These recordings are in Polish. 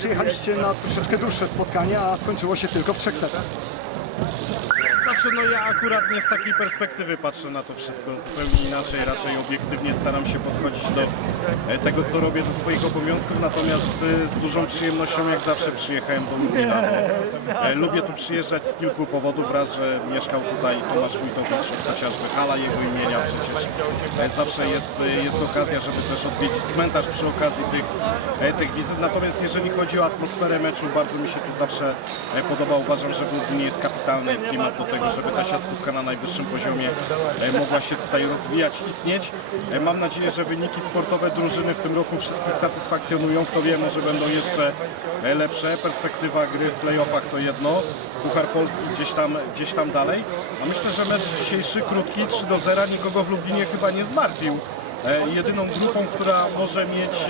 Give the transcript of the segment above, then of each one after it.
przyjechaliście na troszeczkę dłuższe spotkanie, a skończyło się tylko w trzech setach. Znaczy, no ja akurat nie z takiej perspektywy patrzę na to wszystko. Zupełnie inaczej, raczej obiektywnie staram się podchodzić do e, tego, co robię, do swoich obowiązków, natomiast e, z dużą przyjemnością jak zawsze przyjechałem do Lublina. E, lubię tu przyjeżdżać z kilku powodów, raz, że mieszkał tutaj Tomasz Wójtowicz, chociażby hala jego imienia przecież. Zawsze jest, jest okazja, żeby też odwiedzić cmentarz przy okazji tych, tych wizyt, natomiast jeżeli chodzi o atmosferę meczu, bardzo mi się tu zawsze podoba, uważam, że w jest kapitalny klimat do tego, żeby ta siatkówka na najwyższym poziomie e, mogła się tutaj rozwijać, istnieć. E, Mam nadzieję, że wyniki sportowe drużyny w tym roku wszystkich satysfakcjonują. Kto wie, może będą jeszcze e, lepsze. Perspektywa gry w playoffach to jedno. Puchar Polski gdzieś tam, gdzieś tam dalej. A myślę, że mecz dzisiejszy, krótki, 3 do 0, nikogo w Lublinie chyba nie zmartwił. Jedyną grupą, która może mieć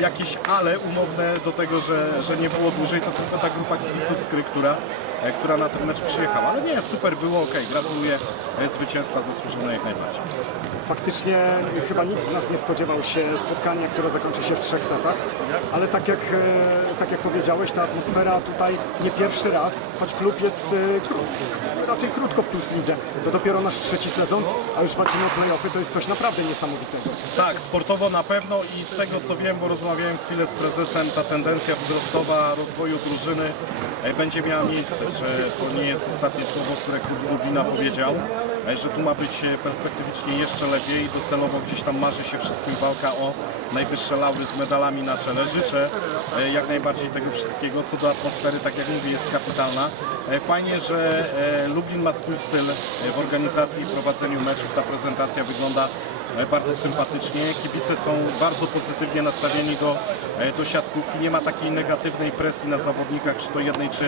jakieś ale umowne do tego, że, że nie było dłużej, to tylko ta grupa kibiców z Kry, która, która na ten mecz przyjechała. Ale nie, super było, ok, gratuluję e, zwycięstwa zasłużone jak najbardziej. Faktycznie chyba nikt z nas nie spodziewał się spotkania, które zakończy się w trzech setach, ale tak jak, e, tak jak powiedziałeś, ta atmosfera tutaj nie pierwszy raz, choć klub jest e, krótki, raczej krótko w Plus Lidze, to dopiero nasz trzeci sezon, a już walczymy o play-offy, to jest coś naprawdę niesamowitego. Tak, sportowo na pewno i z tego co wiem, bo rozmawiałem chwilę z prezesem, ta tendencja wzrostowa rozwoju drużyny e, będzie miała miejsce, że to nie jest ostatnie słowo, które klub z Lublina powiedział, że tu ma być e, perspektywicznie jeszcze lepiej, docelowo gdzieś tam marzy się wszystkim walka o najwyższe laury z medalami na czele. Życzę e, jak najbardziej tego wszystkiego, co do atmosfery, tak jak mówię, jest kapitalna. E, Fajnie, że Lublin ma swój styl w organizacji i prowadzeniu meczów, ta prezentacja wygląda bardzo sympatycznie. Kibice są bardzo pozytywnie nastawieni do, e, do siatkówki. Nie ma takiej negatywnej presji na zawodnikach, czy to jednej, czy,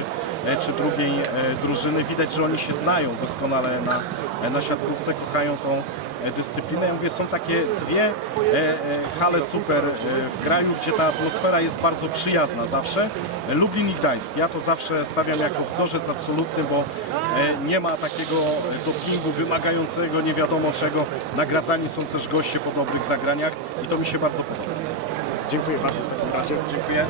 e, czy drugiej e, drużyny. Widać, że oni się znają doskonale na, e, na siatkówce, kochają tą e, dyscyplinę. Ja mówię, są takie dwie e, e, hale super e, w kraju, gdzie ta atmosfera jest bardzo przyjazna zawsze. E, Lublin i Gdańsk. Ja to zawsze stawiam jako wzorzec absolutny, bo e, nie ma takiego e, dopingu wymagającego nie wiadomo czego. Nagradzani są też goście po dobrych zagraniach i to mi się bardzo podoba. Dziękuję bardzo w takim razie. Dziękuję.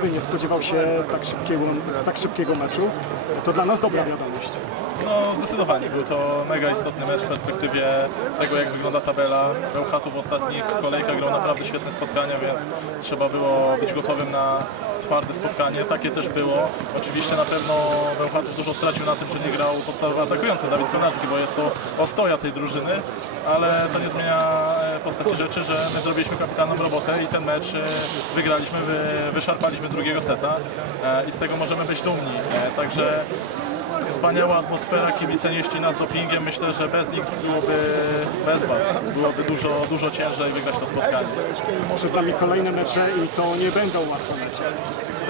Chyba nikt, nawet wy nie spodziewał się tak szybkiego, tak szybkiego meczu. To dla nas dobra wiadomość. No zdecydowanie, był to mega istotny mecz w perspektywie tego jak wygląda tabela. Bełchatów w ostatnich kolejkach grał naprawdę świetne spotkania, więc trzeba było być gotowym na twarde spotkanie. Takie też było. Oczywiście na pewno Bełchatów dużo stracił na tym, że nie grał podstawowy atakujący Dawid Konarski, bo jest to ostoja tej drużyny, ale to nie zmienia e, postaci rzeczy, że my zrobiliśmy kapitalną robotę i ten mecz e, wygraliśmy, wy, wyszarpaliśmy drugiego seta e, i z tego możemy być dumni. Także Wspaniała atmosfera, kibice nieśli nas dopingiem. Myślę, że bez nich byłoby, bez Was, byłoby dużo, dużo ciężej wygrać to spotkanie. Może dla mnie kolejne mecze i to nie będą łatwe mecze.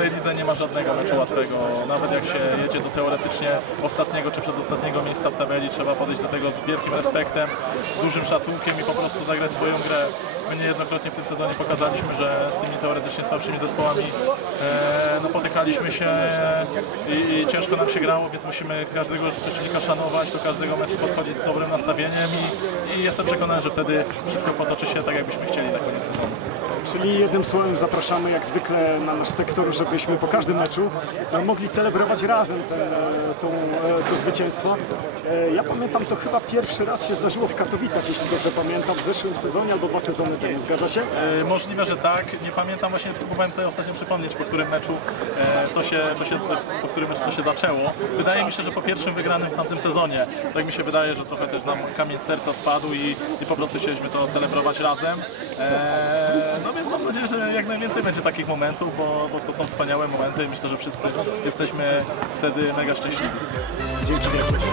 Tej lidze nie ma żadnego meczu łatwego. Nawet jak się jedzie do teoretycznie ostatniego czy przedostatniego miejsca w tabeli, trzeba podejść do tego z wielkim respektem, z dużym szacunkiem i po prostu zagrać swoją grę. My niejednokrotnie w tym sezonie pokazaliśmy, że z tymi teoretycznie słabszymi zespołami e, no, potykaliśmy się i, i ciężko nam się grało, więc musimy każdego przeciwnika szanować, do każdego meczu podchodzić z dobrym nastawieniem i, i jestem przekonany, że wtedy wszystko potoczy się tak, jakbyśmy chcieli na koniec sezonu. Czyli jednym słowem zapraszamy jak zwykle na nasz sektor, żebyśmy po każdym meczu e, mogli celebrować razem ten, e, e, to zwycięstwo. Ja pamiętam, to chyba pierwszy raz się zdarzyło w Katowicach, jeśli dobrze pamiętam, w zeszłym sezonie albo dwa sezony temu, zgadza się? Możliwe, że tak. Nie pamiętam właśnie, próbowałem sobie ostatnio przypomnieć, po którym meczu to się, to się, po którym meczu to się zaczęło. Wydaje mi się, że po pierwszym wygranym w tamtym sezonie. Tak mi się wydaje, że trochę też nam kamień serca spadł i, i po prostu chcieliśmy to celebrować razem. E, no więc mam nadzieję, że jak najwięcej będzie takich momentów, bo, bo to są wspaniałe momenty i myślę, że wszyscy jesteśmy wtedy mega szczęśliwi. Dzięki wielkie.